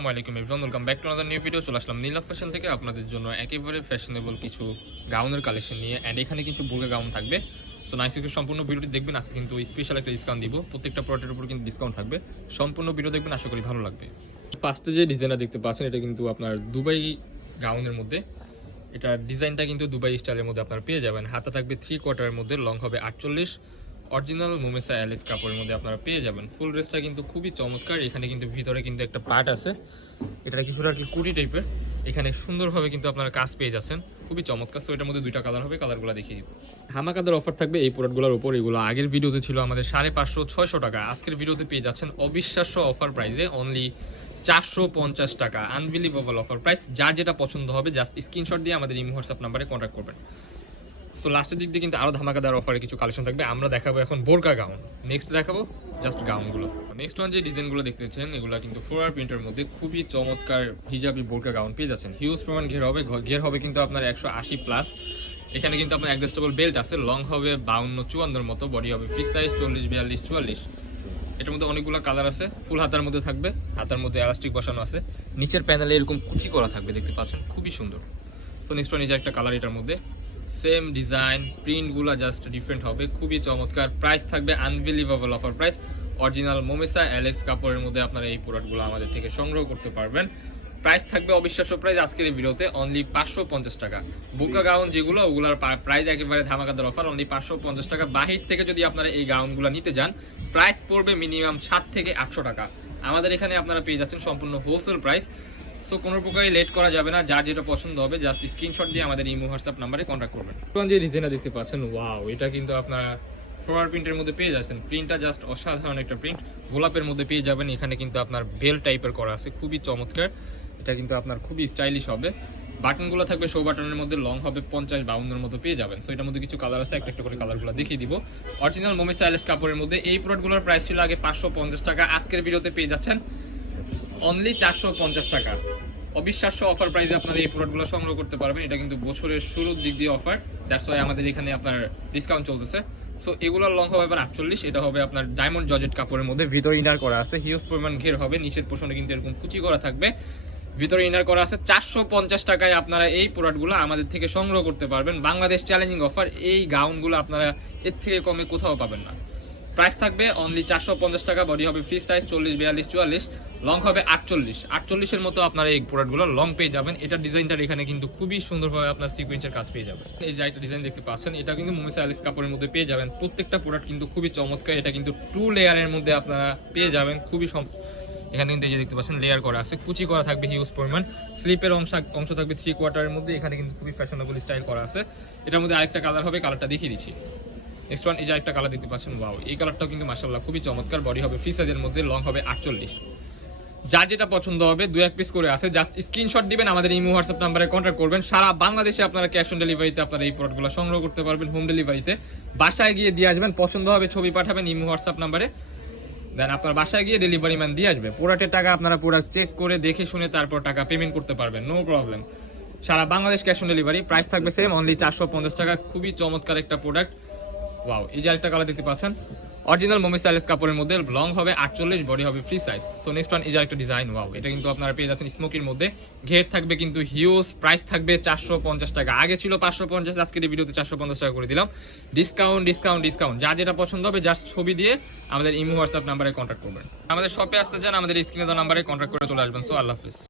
আসসালামু আলাইকুম everyone, welcome back to another new video. চলে আসলাম নীলাভ ফ্যাশন থেকে আপনাদের জন্য একেবারে ফ্যাশনেবল কিছু গাউনের কালেকশন নিয়ে। অ্যান্ড এখানে কিছু বুরকা গাউন থাকবে। সো নাইস একটু সম্পূর্ণ ভিডিওটি দেখবেন। আজকে কিন্তু স্পেশাল একটা ডিসকাউন্ট দিব, প্রত্যেকটা প্রোডাক্টের উপর কিন্তু ডিসকাউন্ট থাকবে। সম্পূর্ণ ভিডিও দেখবেন, আশা করি ভালো লাগবে। ফার্স্টে যে ডিজাইনটা দেখতে পাচ্ছেন এটা কিন্তু আপনার দুবাই গাউনের মধ্যে। এটা ডিজাইনটা কিন্তু দুবাই স্টাইলের মধ্যে আপনারা পেয়ে যাবেন। হাতা থাকবে 3/4 মধ্যে, লং হবে 48, অরিজিনাল মোমেসা অ্যালেস কাপড়ের মধ্যে আপনারা পেয়ে যাবেন। ফুল ড্রেসটা কিন্তু খুবই চমৎকার। এখানে কিন্তু ভিতরে কিন্তু একটা পার্ট আছে, এটা কিছুটা আর কি কুড়ি টাইপের। এখানে সুন্দরভাবে কিন্তু আপনারা কাজ পেয়ে যাচ্ছেন, খুবই চমৎকার। সো এটার মধ্যে দুইটা কালার হবে, কালারগুলো দেখিয়ে দিব। ধামাকাদার অফার থাকবে এই প্রোডাক্টগুলোর উপর। এগুলো আগের ভিডিওতে ছিল আমাদের 550-600 টাকা, আজকের ভিডিওতে পেয়ে যাচ্ছেন অবিশ্বাস্য অফার প্রাইসে অনলি 450 টাকা। Unbelievable offer price. যার যেটা পছন্দ হবে জাস্ট স্ক্রিনশট দিয়ে আমাদের ইমো হোয়াটসঅ্যাপ নাম্বারে কন্ট্যাক্ট করবেন। সো লাস্টের দিক দিয়ে কিন্তু আরো ধামাকাদার অফারে কিছু কালেকশন থাকবে। আমরা দেখাবো এখন বোরকা গাউন, নেক্সট দেখাবো জাস্ট গাউনগুলো। নেক্সট ওয়ান যে ডিজাইনগুলো দেখতেছেন এগুলো কিন্তু ফ্লোরাল প্রিন্টের মধ্যে খুবই চমৎকার হিজাবি বোরকা গাউন পেয়ে যাচ্ছেন। হিউজ পরিমাণ ঘের হবে কিন্তু আপনার 180+। এখানে কিন্তু আপনার অ্যাডজাস্টেবল বেল্ট আছে, লং হবে 52-54 মতো, বডি হবে ফ্রি সাইজ 40-42-44। এটার মধ্যে অনেকগুলো কালার আছে। ফুল হাতার মধ্যে থাকবে, হাতার মধ্যে এলাস্টিক বসানো আছে, নিচের প্যানেলে এরকম কুচি করা থাকবে, দেখতে পাচ্ছেন খুবই সুন্দর। সো নেক্সট ওয়ান এই যে একটা কালার, এটার মধ্যে সেম ডিজাইন, প্রিন্টগুলো জাস্ট ডিফারেন্ট হবে, খুবই চমৎকার। প্রাইস থাকবে আনবিলিভেবল অফার প্রাইস। অরিজিনাল মোমেসা অ্যালেক্স কাপড়ের মধ্যে আপনারা এই প্রোডাক্টগুলো আমাদের থেকে সংগ্রহ করতে পারবেন। প্রাইস থাকবে অবিশ্বাস্য প্রাইস আজকের এই ভিডিওতে অনলি 550 টাকা। বুকা গাউন যেগুলো ওগুলোর প্রাইস একেবারে ধামাকাদার অফার, অনলি 550 টাকা। বাহির থেকে যদি আপনারা এই গাউনগুলো নিতে যান প্রাইস পড়বে মিনিমাম 700 থেকে 800 টাকা। আমাদের এখানে আপনারা পেয়ে যাচ্ছেন সম্পূর্ণ হোলসেল প্রাইস। সো কোনো প্রকারই লেট করা যাবে না, যার যেটা পছন্দ হবে জাস্ট স্ক্রিনশট দিয়ে আমাদের ইমো হোয়াটসঅ্যাপ নাম্বারে কন্ট্যাক্ট করবেন। যে ডিজাইনটা দেখতে পাচ্ছেন, ওয়াও, এটা কিন্তু আপনারা ফ্লোরাল প্রিন্টের মধ্যে পেয়ে যাচ্ছেন। প্রিন্টটা জাস্ট অসাধারণ একটা প্রিন্ট, গোলাপের মধ্যে পেয়ে যাবেন। এখানে কিন্তু আপনার বেল টাইপের করা আছে, খুবই চমৎকার। এটা কিন্তু আপনার খুবই স্টাইলিশ হবে। বাটনগুলো থাকবে শো বাটনের মধ্যে, লং হবে 50-52 মতো পেয়ে যাবেন। সো এটার মধ্যে কিছু কালার আছে, একটা করে কালারগুলো দেখিয়ে দিব। অরিজিনাল মোমেসা অ্যালেক্স কাপড়ের মধ্যে এই প্রোডাক্টগুলোর প্রাইস ছিল আগে 550 টাকা, আজকের ভিডিওতে পেয়ে যাচ্ছেন অনলি 450 টাকা। অবিশ্বাস্য অফার প্রাইসে আপনারা এই প্রোডাক্টগুলো সংগ্রহ করতে পারবেন। এটা কিন্তু বছরের শুরুর দিক দিয়ে অফার, দ্যাটস ওয়াই আমাদের এখানে আপনার ডিসকাউন্ট চলতেছে। সো এগুলোর লং হবে এবার 48, এটা হবে আপনার ডায়মন্ড জর্জেট কাপড়ের মধ্যে, ভিতরে ইনার করা আছে, হিউজ পরিমাণ ঘের হবে, নিচের পোর্শনে কিন্তু এরকম কুচি করা থাকবে, ভিতরে ইনার করা আছে। 450 টাকায় আপনারা এই প্রোডাক্টগুলো আমাদের থেকে সংগ্রহ করতে পারবেন। বাংলাদেশ চ্যালেঞ্জিং অফার, এই গাউনগুলো আপনারা এর থেকে কমে কোথাও পাবেন না। প্রাইস থাকবে অনলি 450 টাকা, বডি হবে ফ্রি সাইজ 40-42-44, লং হবে 48-48-এর মতো আপনারা এই প্রোডাক্টগুলো লং পেয়ে যাবেন। এটা ডিজাইনটার এখানে কিন্তু খুবই সুন্দরভাবে আপনার সিকোয়েন্সের কাজ পেয়ে যাবেন। এই যে একটা ডিজাইন দেখতে পাচ্ছেন, এটা কিন্তু মোমেসা অ্যালেক্স কাপড়ের মধ্যে পেয়ে যাবেন। প্রত্যেকটা প্রোডাক্ট কিন্তু খুবই চমৎকার। এটা কিন্তু 2 লেয়ারের মধ্যে আপনারা পেয়ে যাবেন, খুবই এখানে কিন্তু এই যে দেখতে পাচ্ছেন লেয়ার করা আছে, কুচি করা থাকবে হিউজ পরিমাণ, স্লিপের অংশ থাকবে 3/4 মধ্যে। এখানে কিন্তু খুবই ফ্যাশনেবল স্টাইল করা আছে। এটার মধ্যে আরেকটা কালার হবে, কালারটা দেখিয়ে দিচ্ছি। নেক্সট ওয়ান এই যে একটা কালার দেখতে পাচ্ছেন, ওয়াও, এই কালারটাও কিন্তু মাশাআল্লাহ খুবই চমৎকার। বডি হবে ফ্রি সাইজের মধ্যে, লং হবে 48। যার যেটা পছন্দ হবে 2-1 পিস করে আছে, জাস্ট স্ক্রিনশট দিবেন, আমাদের ইমো হোয়াটসঅ্যাপ নাম্বারে কন্ট্যাক্ট করবেন। সারা বাংলাদেশে আপনারা ক্যাশ অন ডেলিভারিতে আপনারা এই প্রোডাক্টগুলো সংগ্রহ করতে পারবেন, হোম ডেলিভারিতে। বাসায় গিয়ে দিয়ে আসবেন, পছন্দ হবে ছবি পাঠাবেন ইমো হোয়াটসঅ্যাপ নাম্বারে, দেন আপনার বাসায় গিয়ে ডেলিভারি ম্যান দিয়ে আসবে। প্রোডাক্টের টাকা আপনারা প্রোডাক্ট চেক করে দেখে শুনে তারপর টাকা পেমেন্ট করতে পারবেন, নো প্রবলেম। সারা Bangladesh cash on delivery. Price থাকবে সেম অনলি 450 টাকা। খুবই চমৎকার একটা প্রোডাক্ট, ওয়াও। এই যে আরেকটা কালার দেখতে পাচ্ছেন, অরিজিনাল মোমেসা অ্যালেক্স কাপড়ের মধ্যে, লং হবে 48, বডি হবে free size. So next one এই যে আরেকটা ডিজাইন, ওয়াও, এটা কিন্তু আপনারা পেয়ে যাচ্ছেন স্মোকির মধ্যে, ঘের থাকবে কিন্তু হিউজ। প্রাইস থাকবে 450 টাকা, আগে ছিল 550, আজকের এই ভিডিওতে 450 টাকা করে দিলাম। Discount discount discount. যার যেটা পছন্দ হবে জাস্ট ছবি দিয়ে আমাদের ইমো হোয়াটসঅ্যাপ নাম্বারে কন্ট্যাক্ট করবেন। আমাদের শপে আসতে চান আমাদের স্ক্রিনে দেওয়া নাম্বারে কন্ট্যাক্ট করে চলে আসবেন। সো আল্লাহ হাফেজ।